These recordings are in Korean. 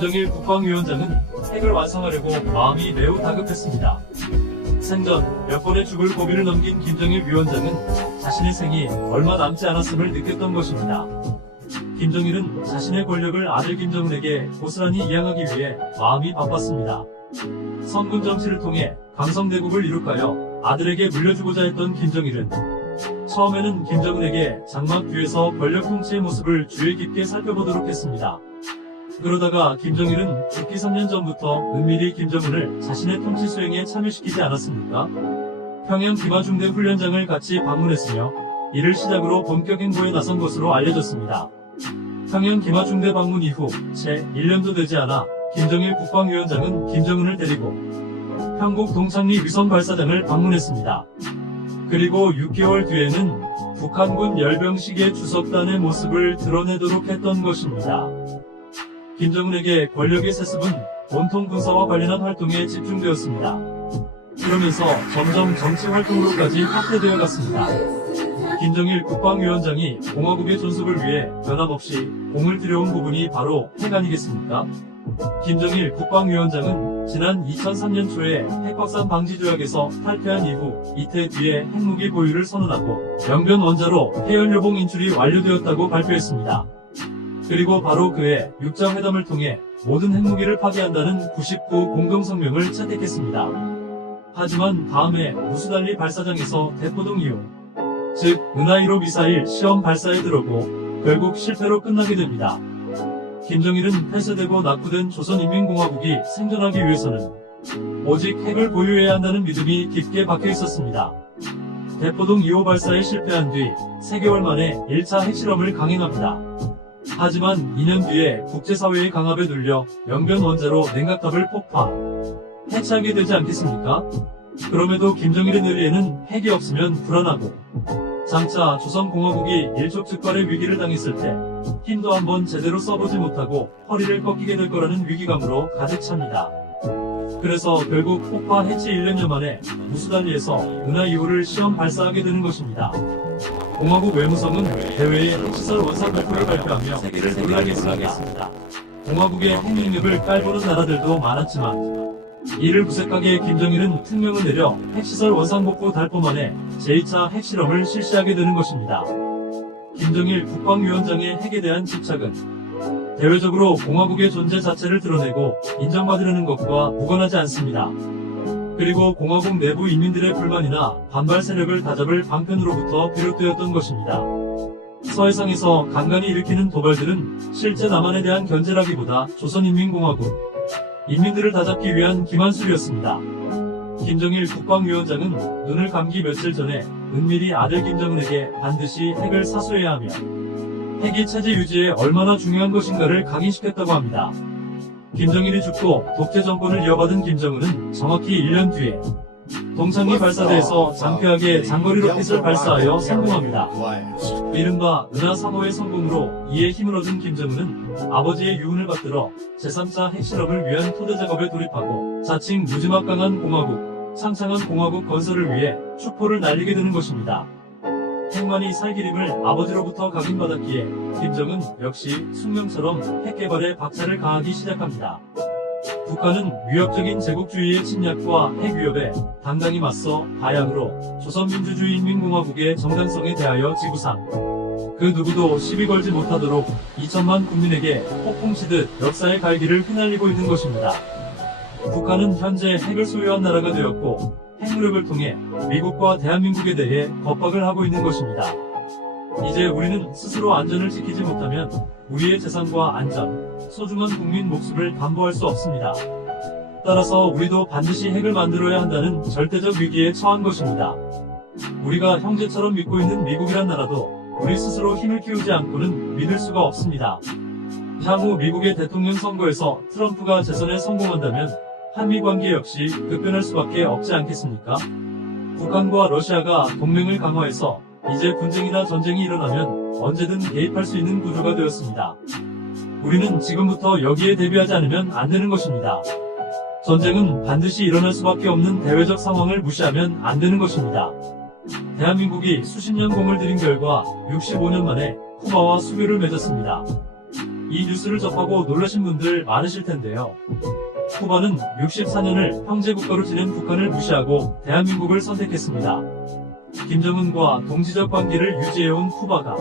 김정일 국방위원장은 핵을 완성하려고 마음이 매우 다급했습니다. 생전 몇 번의 죽을 고비를 넘긴 김정일 위원장은 자신의 생이 얼마 남지 않았음을 느꼈던 것입니다. 김정일은 자신의 권력을 아들 김정은에게 고스란히 이양하기 위해 마음이 바빴습니다. 선군 정치를 통해 강성대국을 이룩하여 아들에게 물려주고자 했던 김정일은 처음에는 김정은에게 장막 뒤에서 권력 통치의 모습을 주의 깊게 살펴보도록 했습니다. 그러다가 김정일은 죽기 3년 전부터 은밀히 김정은을 자신의 통치 수행에 참여시키지 않았습니까? 평양 기마중대 훈련장을 같이 방문했으며 이를 시작으로 본격 행보에 나선 것으로 알려졌습니다. 평양 기마중대 방문 이후 채 1년도 되지 않아 김정일 국방위원장은 김정은을 데리고 평곡 동창리 위성 발사장을 방문했습니다. 그리고 6개월 뒤에는 북한군 열병식의 주석단의 모습을 드러내도록 했던 것입니다. 김정은에게 권력의 세습은 온통 군사와 관련한 활동에 집중되었습니다. 그러면서 점점 정치 활동으로까지 확대되어 갔습니다. 김정일 국방위원장이 공화국의 존속을 위해 변함없이 공을 들여온 부분이 바로 핵 아니겠습니까? 김정일 국방위원장은 지난 2003년 초에 핵확산 방지 조약에서 탈퇴한 이후 이태 뒤에 핵무기 보유를 선언하고 영변 원자로 해연료봉 인출이 완료되었다고 발표했습니다. 그리고 바로 그해 육자회담을 통해 모든 핵무기를 파기한다는 99 공동성명을 채택했습니다. 하지만 다음해 무수달리 발사장에서 대포동 이후 즉 은하-1호 미사일 시험 발사에 들어고 결국 실패로 끝나게 됩니다. 김정일은 폐쇄되고 낙후된 조선인민공화국이 생존하기 위해서는 오직 핵을 보유해야 한다는 믿음이 깊게 박혀 있었습니다. 대포동 2호 발사에 실패한 뒤 3개월 만에 1차 핵실험을 강행합니다. 하지만 2년 뒤에 국제사회의 강압에 눌려 영변 원자로 냉각탑을 폭파, 해체하게 되지 않겠습니까? 그럼에도 김정일의 뇌리에는 핵이 없으면 불안하고 장차 조선공화국이 일촉즉발의 위기를 당했을 때 힘도 한번 제대로 써보지 못하고 허리를 꺾이게 될 거라는 위기감으로 가득 찹니다. 그래서 결국 폭파 해체 1년여 만에 무수단리에서 은하-2호를 시험 발사하게 되는 것입니다. 공화국 외무성은 대외에 핵시설 원상 발표를 발표하며 세계를 놀라게 했습니다. 공화국의 핵능력을 깔보는 나라들도 많았지만 이를 부색하게 김정일은 특명을 내려 핵시설 원상복구 달포 만에 제2차 핵실험을 실시하게 되는 것입니다. 김정일 국방위원장의 핵에 대한 집착은 대외적으로 공화국의 존재 자체를 드러내고 인정받으려는 것과 무관하지 않습니다. 그리고 공화국 내부 인민들의 불만이나 반발 세력을 다잡을 방편으로부터 비롯되었던 것입니다. 서해상에서 간간히 일으키는 도발들은 실제 남한에 대한 견제라기보다 조선인민공화국 인민들을 다잡기 위한 기만술이었습니다. 김정일 국방위원장은 눈을 감기 며칠 전에 은밀히 아들 김정은에게 반드시 핵을 사수해야 하며 핵이 체제 유지에 얼마나 중요한 것인가를 각인시켰다고 합니다. 김정일이 죽고 독재 정권을 이어받은 김정은은 정확히 1년 뒤에 동창리 발사대에서 장쾌하게 장거리 로켓을 발사하여 성공합니다. 이른바 은하 3호의 성공으로 이에 힘을 얻은 김정은은 아버지의 유운을 받들어 제3차 핵실험을 위한 토대 작업에 돌입하고 자칭 무지막강한 공화국, 창창한 공화국 건설을 위해 축포를 날리게 되는 것입니다. 핵만이 살 길임을 아버지로부터 각인받았기에 김정은 역시 숙명처럼 핵 개발에 박차를 가하기 시작합니다. 북한은 위협적인 제국주의의 침략과 핵 위협에 당당히 맞서 다양으로 조선민주주의인민공화국의 정당성에 대하여 지구상 그 누구도 시비 걸지 못하도록 2천만 국민에게 폭풍치듯 역사의 갈기를 휘날리고 있는 것입니다. 북한은 현재 핵을 소유한 나라가 되었고 핵무력을 통해 미국과 대한민국에 대해 겁박을 하고 있는 것입니다. 이제 우리는 스스로 안전을 지키지 못하면 우리의 재산과 안전, 소중한 국민 목숨을 담보할 수 없습니다. 따라서 우리도 반드시 핵을 만들어야 한다는 절대적 위기에 처한 것입니다. 우리가 형제처럼 믿고 있는 미국이란 나라도 우리 스스로 힘을 키우지 않고는 믿을 수가 없습니다. 향후 미국의 대통령 선거에서 트럼프가 재선에 성공한다면 한미 관계 역시 급변할 수밖에 없지 않겠습니까? 북한과 러시아가 동맹을 강화해서 이제 분쟁이나 전쟁이 일어나면 언제든 개입할 수 있는 구조가 되었습니다. 우리는 지금부터 여기에 대비하지 않으면 안 되는 것입니다. 전쟁은 반드시 일어날 수밖에 없는 대외적 상황을 무시하면 안 되는 것입니다. 대한민국이 수십 년 공을 들인 결과 65년 만에 쿠바와 수교를 맺었습니다. 이 뉴스를 접하고 놀라신 분들 많으실 텐데요. 쿠바는 64년을 형제국가로 지낸 북한을 무시하고 대한민국을 선택했습니다. 김정은과 동지적 관계를 유지해온 쿠바가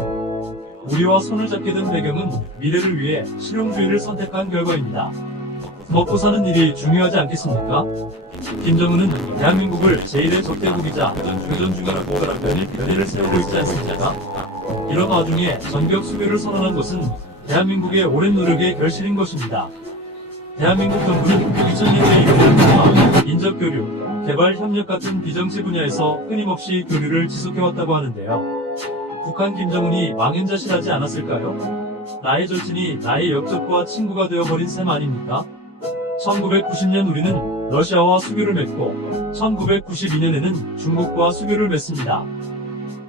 우리와 손을 잡게 된 배경은 미래를 위해 실용주의를 선택한 결과입니다. 먹고 사는 일이 중요하지 않겠습니까? 김정은은 대한민국을 제1의 적대국이자 교전 중이라고 연의를 세우고 있지 않습니까? 이런 와중에 전격 수교를 선언한 것은 대한민국의 오랜 노력의 결실인 것입니다. 대한민국 정부는 2000년대 이후에 인접교류, 개발협력 같은 비정치 분야에서 끊임없이 교류를 지속해왔다고 하는데요. 북한 김정은이 망연자실하지 않았을까요? 나의 절친이 나의 역적과 친구가 되어버린 셈 아닙니까? 1990년 우리는 러시아와 수교를 맺고 1992년에는 중국과 수교를 맺습니다.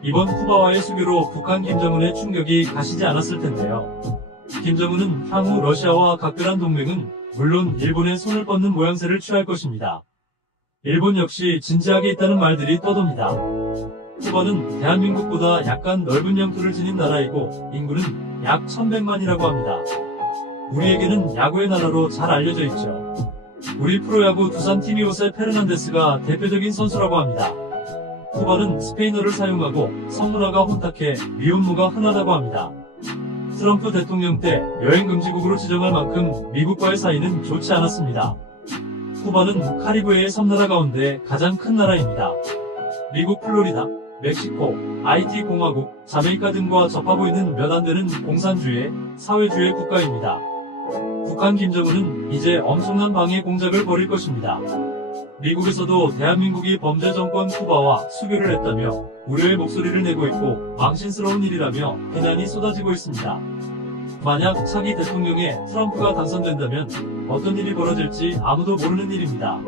이번 쿠바와의 수교로 북한 김정은의 충격이 가시지 않았을 텐데요. 김정은은 향후 러시아와 각별한 동맹은 물론 일본의 손을 뻗는 모양새를 취할 것입니다. 일본 역시 진지하게 있다는 말들이 떠돕니다. 쿠바는 대한민국보다 약간 넓은 영토를 지닌 나라이고 인구는 약 1100만이라고 합니다. 우리에게는 야구의 나라로 잘 알려져 있죠. 우리 프로야구 두산 티미오세 페르난데스가 대표적인 선수라고 합니다. 쿠바는 스페인어를 사용하고 성문화가 혼탁해 미혼모가 흔하다고 합니다. 트럼프 대통령 때 여행금지국으로 지정할 만큼 미국과의 사이는 좋지 않았습니다. 쿠바는 카리브해의 섬나라 가운데 가장 큰 나라입니다. 미국 플로리다, 멕시코, IT 공화국, 자메이카 등과 접하고 있는 몇 안 되는 공산주의, 사회주의 국가입니다. 북한 김정은은 이제 엄청난 방해 공작을 벌일 것입니다. 미국에서도 대한민국이 범죄 정권 쿠바와 수교를 했다며 우려의 목소리를 내고 있고 망신스러운 일이라며 비난이 쏟아지고 있습니다. 만약 차기 대통령에 트럼프가 당선된다면 어떤 일이 벌어질지 아무도 모르는 일입니다.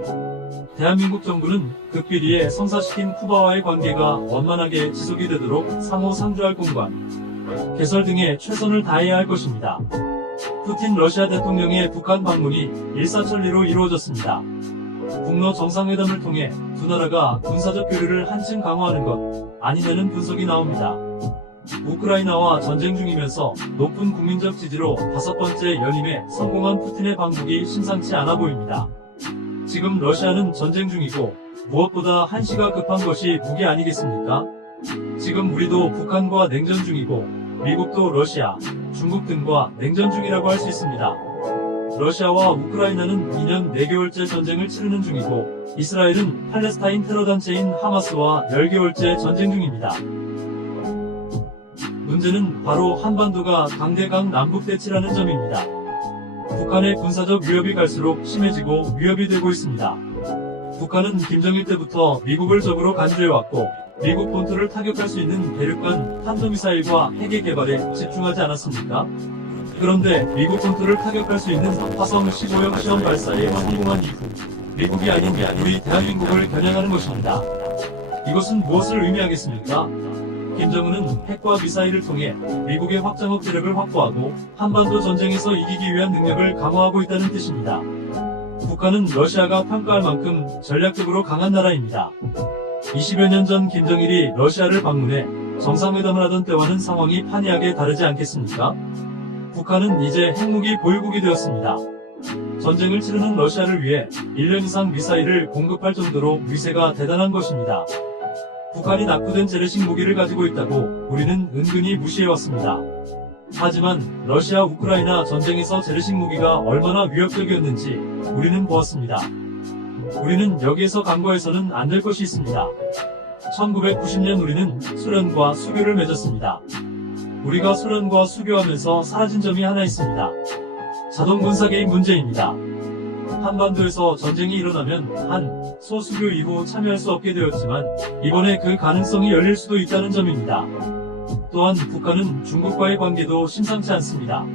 대한민국 정부는 극비리에 성사시킨 쿠바와의 관계가 원만하게 지속이 되도록 상호 상주할 공간, 개설 등의 최선을 다해야 할 것입니다. 푸틴 러시아 대통령의 북한 방문이 일사천리로 이루어졌습니다. 북러 정상회담을 통해 두 나라가 군사적 교류를 한층 강화하는 것 아니냐는 분석이 나옵니다. 우크라이나와 전쟁 중이면서 높은 국민적 지지로 5번째 연임에 성공한 푸틴의 방북이 심상치 않아 보입니다. 지금 러시아는 전쟁 중이고 무엇보다 한시가 급한 것이 무기 아니겠습니까? 지금 우리도 북한과 냉전 중이고 미국도 러시아, 중국 등과 냉전 중이라고 할 수 있습니다. 러시아와 우크라이나는 2년 4개월째 전쟁을 치르는 중이고 이스라엘은 팔레스타인 테러단체인 하마스와 10개월째 전쟁 중입니다. 문제는 바로 한반도가 강대강 남북대치라는 점입니다. 북한의 군사적 위협이 갈수록 심해지고 위협이 되고 있습니다. 북한은 김정일 때부터 미국을 적으로 간주해왔고 미국 본토를 타격할 수 있는 대륙간 탄도미사일과 핵의 개발에 집중하지 않았습니까? 그런데 미국 본토를 타격할 수 있는 화성 15형 시험 발사에 성공한 이후 미국이 아닌 우리 대한민국을 겨냥하는 것입니다. 이것은 무엇을 의미하겠습니까? 김정은은 핵과 미사일을 통해 미국의 확장력 대력을 확보하고 한반도 전쟁에서 이기기 위한 능력을 강화하고 있다는 뜻입니다. 북한은 러시아가 평가할 만큼 전략적으로 강한 나라입니다. 20여 년 전 김정일이 러시아를 방문해 정상회담을 하던 때와는 상황이 판이하게 다르지 않겠습니까? 북한은 이제 핵무기 보유국이 되었습니다. 전쟁을 치르는 러시아를 위해 1년 이상 미사일을 공급할 정도로 위세가 대단한 것입니다. 북한이 낙후된 재래식 무기를 가지고 있다고 우리는 은근히 무시해왔습니다. 하지만 러시아 우크라이나 전쟁에서 재래식 무기가 얼마나 위협적이었는지 우리는 보았습니다. 우리는 여기에서 간과해서는 안 될 것이 있습니다. 1990년 우리는 소련과 수교를 맺었습니다. 우리가 소련과 수교하면서 사라진 점이 하나 있습니다. 자동군사계획 문제입니다. 한반도에서 전쟁이 일어나면 한, 소 수교 이후 참여할 수 없게 되었지만 이번에 그 가능성이 열릴 수도 있다는 점입니다. 또한 북한은 중국과의 관계도 심상치 않습니다.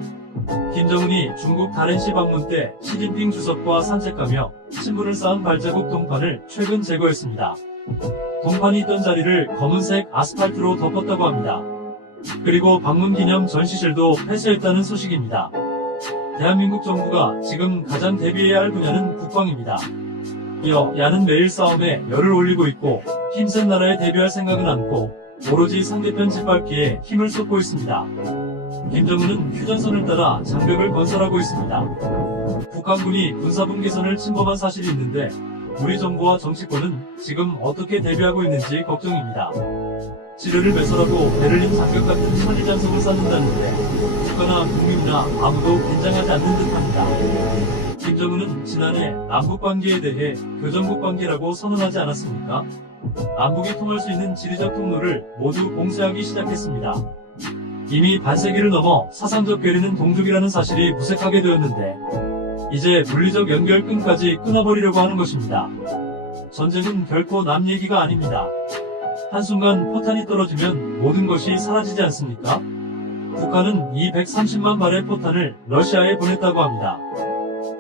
김정은이 중국 다롄시 방문 때 시진핑 주석과 산책하며 친분을 쌓은 발자국 동판을 최근 제거했습니다. 동판이 있던 자리를 검은색 아스팔트로 덮었다고 합니다. 그리고 방문 기념 전시실도 폐쇄했다는 소식입니다. 대한민국 정부가 지금 가장 대비해야 할 분야는 국방입니다. 이어 야는 매일 싸움에 열을 올리고 있고 힘센 나라에 대비할 생각은 않고 오로지 상대편 짓밟기에 힘을 쏟고 있습니다. 김정은은 휴전선을 따라 장벽을 건설하고 있습니다. 북한군이 군사분계선을 침범한 사실이 있는데 우리 정부와 정치권은 지금 어떻게 대비하고 있는지 걱정입니다. 지뢰를 매설하고 베를린 장벽 같은 천리잔석을 쌓는다는데 국가나 국민이나 아무도 긴장하지 않는 듯합니다. 김정은은 지난해 남북관계에 대해 교전국 관계라고 선언하지 않았습니까? 남북이 통할 수 있는 지리적 통로를 모두 봉쇄하기 시작했습니다. 이미 반세기를 넘어 사상적 괴리는 동족이라는 사실이 무색하게 되었는데 이제 물리적 연결끈까지 끊어버리려고 하는 것입니다. 전쟁은 결코 남 얘기가 아닙니다. 한순간 포탄이 떨어지면 모든 것이 사라지지 않습니까? 북한은 230만 발의 포탄을 러시아에 보냈다고 합니다.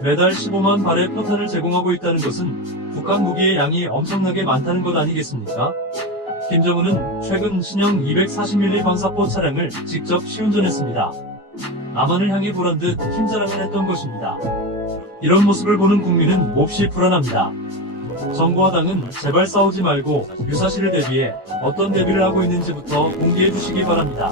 매달 15만 발의 포탄을 제공하고 있다는 것은 북한 무기의 양이 엄청나게 많다는 것 아니겠습니까? 김정은은 최근 신형 240mm 방사포 차량을 직접 시운전했습니다. 남한을 향해 보란 듯 힘자랑을 했던 것입니다. 이런 모습을 보는 국민은 몹시 불안합니다. 정부와 당은 제발 싸우지 말고 유사시를 대비해 어떤 대비를 하고 있는지부터 공개해 주시기 바랍니다.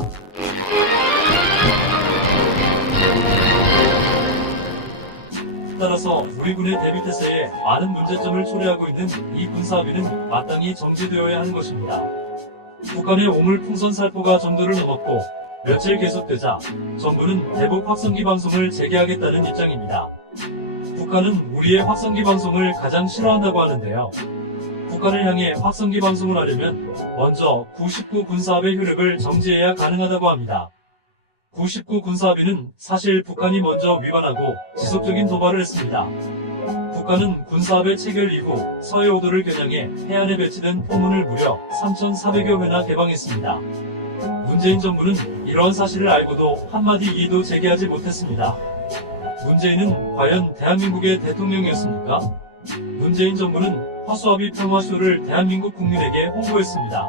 따라서 우리 군의 대비태세에 많은 문제점을 초래하고 있는 이 군사합의는 마땅히 정지되어야 하는 것입니다. 북한의 오물풍선 살포가 정도를 넘었고 며칠 계속되자 정부는 대북 확성기 방송을 재개하겠다는 입장입니다. 북한은 우리의 확성기 방송을 가장 싫어한다고 하는데요. 북한을 향해 확성기 방송을 하려면 먼저 99 군사합의 효력을 정지해야 가능하다고 합니다. 99 군사합의는 사실 북한이 먼저 위반하고 지속적인 도발을 했습니다. 북한은 군사합의 체결 이후 서해오도를 겨냥해 해안에 배치된 포문을 무려 3,400여 회나 개방했습니다. 문재인 정부는 이러한 사실을 알고도 한마디 이의도 제기하지 못했습니다. 문재인은 과연 대한민국의 대통령이었습니까? 문재인 정부는 허수아비 평화쇼를 대한민국 국민에게 홍보했습니다.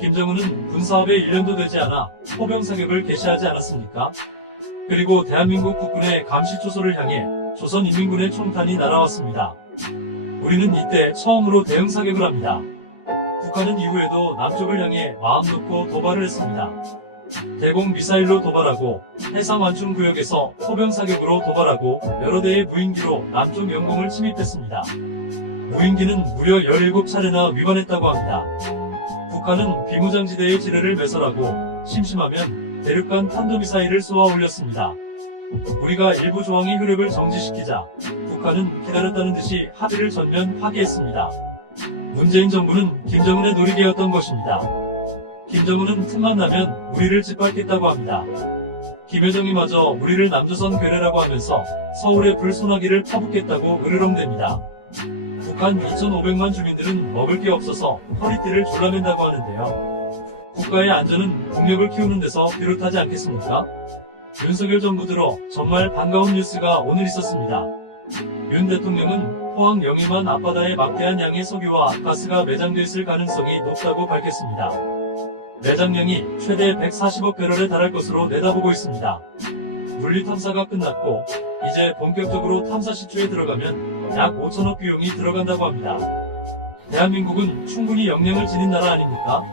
김정은은 군사합의 1년도 되지 않아 포병 사격을 개시하지 않았습니까? 그리고 대한민국 국군의 감시초소를 향해 조선인민군의 총탄이 날아왔습니다. 우리는 이때 처음으로 대응 사격을 합니다. 북한은 이후에도 남쪽을 향해 마음 놓고 도발을 했습니다. 대공 미사일로 도발하고 해상 완충 구역에서 포병 사격으로 도발하고 여러 대의 무인기로 남쪽 영공을 침입했습니다. 무인기는 무려 17차례나 위반했다고 합니다. 북한은 비무장지대의 지뢰를 매설하고 심심하면 대륙간 탄도미사일을 쏘아 올렸습니다. 우리가 일부 조항의 효력을 정지시키자 북한은 기다렸다는 듯이 합의를 전면 파기했습니다. 문재인 정부는 김정은의 놀이개였던 것입니다. 김정은은 틈만 나면 우리를 짓밟겠다고 합니다. 김여정이마저 우리를 남조선 괴뢰라고 하면서 서울에 불소나기를 퍼붓겠다고 으르렁댑니다. 북한 2,500만 주민들은 먹을 게 없어서 허리띠를 졸라맨다고 하는데요. 국가의 안전은 국력을 키우는 데서 비롯하지 않겠습니까? 윤석열 정부 들어 정말 반가운 뉴스가 오늘 있었습니다. 윤 대통령은 포항 영해만 앞바다에 막대한 양의 석유와 가스가 매장돼 있을 가능성이 높다고 밝혔습니다. 매장량이 최대 140억 배럴에 달할 것으로 내다보고 있습니다. 물리 탐사가 끝났고 이제 본격적으로 탐사 시추에 들어가면 약 5천억 비용이 들어간다고 합니다. 대한민국은 충분히 역량을 지닌 나라 아닙니까?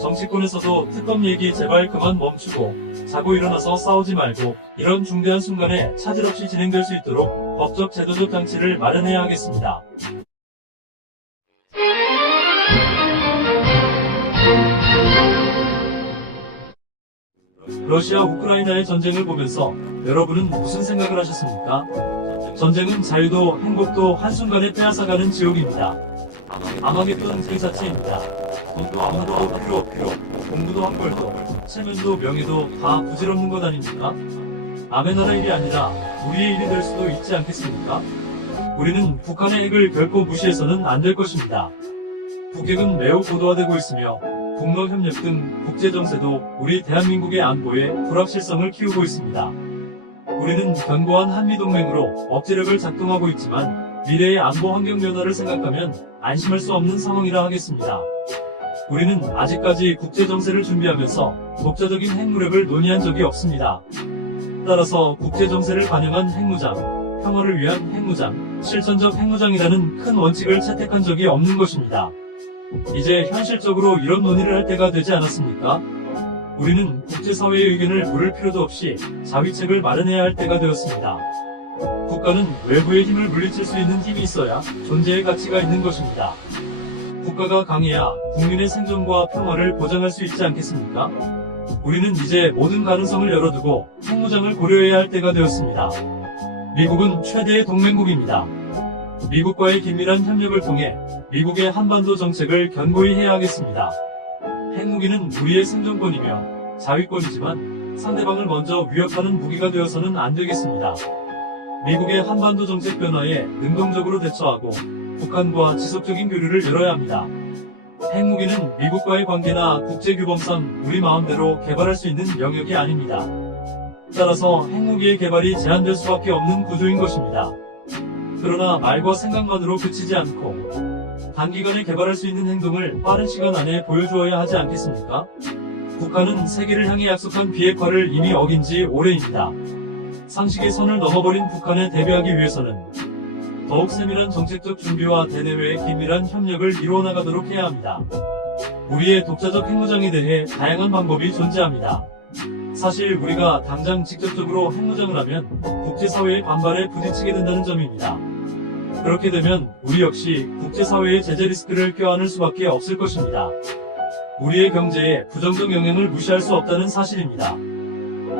정치권에서도 특검 얘기 제발 그만 멈추고 자고 일어나서 싸우지 말고 이런 중대한 순간에 차질 없이 진행될 수 있도록 법적 제도적 장치를 마련해야 하겠습니다. 러시아 우크라이나의 전쟁을 보면서 여러분은 무슨 생각을 하셨습니까? 전쟁은 자유도 행복도 한순간에 빼앗아가는 지옥입니다. 아마겟돈 그 자체입니다. 돈도 아무도 필요 없고 공부도 학벌도 체면도 명예도 다 부질없는 것 아닙니까? 남의 나라 일이 아니라 우리의 일이 될 수도 있지 않겠습니까? 우리는 북한의 핵을 결코 무시해서는 안 될 것입니다. 북핵은 매우 고도화되고 있으며 북러협력 등 국제정세도 우리 대한민국의 안보에 불확실성을 키우고 있습니다. 우리는 견고한 한미동맹으로 억제력을 작동하고 있지만 미래의 안보 환경 변화를 생각하면 안심할 수 없는 상황이라 하겠습니다. 우리는 아직까지 국제정세를 준비하면서 독자적인 핵무력을 논의한 적이 없습니다. 따라서 국제정세를 반영한 핵무장, 평화를 위한 핵무장, 실천적 핵무장이라는 큰 원칙을 채택한 적이 없는 것입니다. 이제 현실적으로 이런 논의를 할 때가 되지 않았습니까? 우리는 국제사회의 의견을 물을 필요도 없이 자위책을 마련해야 할 때가 되었습니다. 국가는 외부의 힘을 물리칠 수 있는 힘이 있어야 존재의 가치가 있는 것입니다. 국가가 강해야 국민의 생존과 평화를 보장할 수 있지 않겠습니까? 우리는 이제 모든 가능성을 열어두고 핵무장을 고려해야 할 때가 되었습니다. 미국은 최대의 동맹국입니다. 미국과의 긴밀한 협력을 통해 미국의 한반도 정책을 견고히 해야 하겠습니다. 핵무기는 우리의 생존권이며 자위권이지만 상대방을 먼저 위협하는 무기가 되어서는 안 되겠습니다. 미국의 한반도 정책 변화에 능동적으로 대처하고 북한과 지속적인 교류를 열어야 합니다. 핵무기는 미국과의 관계나 국제규범상 우리 마음대로 개발할 수 있는 영역이 아닙니다. 따라서 핵무기의 개발이 제한될 수밖에 없는 구조인 것입니다. 그러나 말과 생각만으로 그치지 않고 단기간에 개발할 수 있는 행동을 빠른 시간 안에 보여주어야 하지 않겠습니까? 북한은 세계를 향해 약속한 비핵화를 이미 어긴 지 오래입니다. 상식의 선을 넘어버린 북한에 대비하기 위해서는 더욱 세밀한 정책적 준비와 대내외의 긴밀한 협력을 이루어나가도록 해야 합니다. 우리의 독자적 핵무장에 대해 다양한 방법이 존재합니다. 사실 우리가 당장 직접적으로 핵무장을 하면 국제사회의 반발에 부딪히게 된다는 점입니다. 그렇게 되면 우리 역시 국제사회의 제재 리스크를 껴안을 수밖에 없을 것입니다. 우리의 경제에 부정적 영향을 무시할 수 없다는 사실입니다.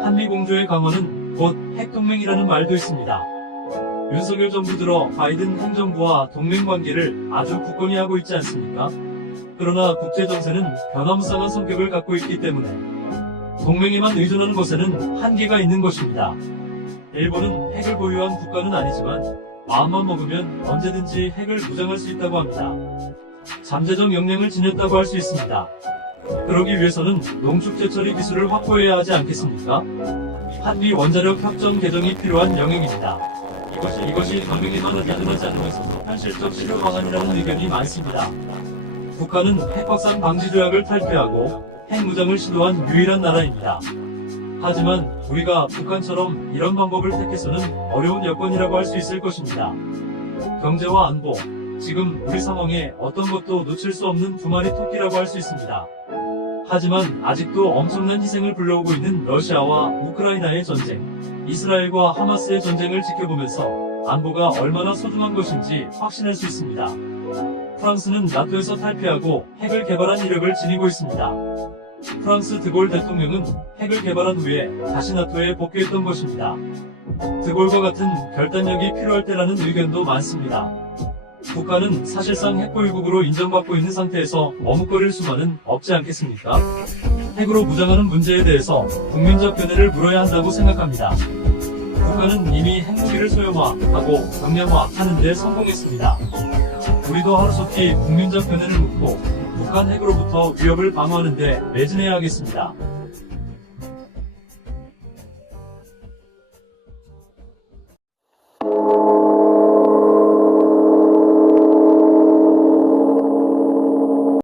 한미공조의 강화는 곧 핵동맹이라는 말도 있습니다. 윤석열 정부 들어 바이든 행정부와 동맹관계를 아주 굳건히 하고 있지 않습니까? 그러나 국제정세는 변화무쌍한 성격을 갖고 있기 때문에 동맹에만 의존하는 것에는 한계가 있는 것입니다. 일본은 핵을 보유한 국가는 아니지만 마음만 먹으면 언제든지 핵을 무장할 수 있다고 합니다. 잠재적 역량을 지녔다고 할 수 있습니다. 그러기 위해서는 농축제처리 기술을 확보해야 하지 않겠습니까? 한미 원자력 협정 개정이 필요한 영역입니다. 이것이 동맹에만 의존하지 않으면서 현실적 실효 방안이라는 의견이 많습니다. 북한은 핵확산 방지 조약을 탈퇴하고 핵무장을 시도한 유일한 나라입니다. 하지만 우리가 북한처럼 이런 방법을 택해서는 어려운 여건이라고 할 수 있을 것입니다. 경제와 안보, 지금 우리 상황에 어떤 것도 놓칠 수 없는 두 마리 토끼라고 할 수 있습니다. 하지만 아직도 엄청난 희생을 불러오고 있는 러시아와 우크라이나의 전쟁, 이스라엘과 하마스의 전쟁을 지켜보면서 안보가 얼마나 소중한 것인지 확신할 수 있습니다. 프랑스는 나토에서 탈피하고 핵을 개발한 이력을 지니고 있습니다. 프랑스 드골 대통령은 핵을 개발한 후에 다시 나토에 복귀했던 것입니다. 드골과 같은 결단력이 필요할 때라는 의견도 많습니다. 북한은 사실상 핵보유국으로 인정받고 있는 상태에서 머뭇거릴 수만은 없지 않겠습니까? 핵으로 무장하는 문제에 대해서 국민적 견해를 물어야 한다고 생각합니다. 북한은 이미 핵무기를 소형화하고 경량화하는 데 성공했습니다. 우리도 하루속히 국민적 견해를 묻고 북한 핵으로부터 위협을 방어하는 데 매진해야 하겠습니다.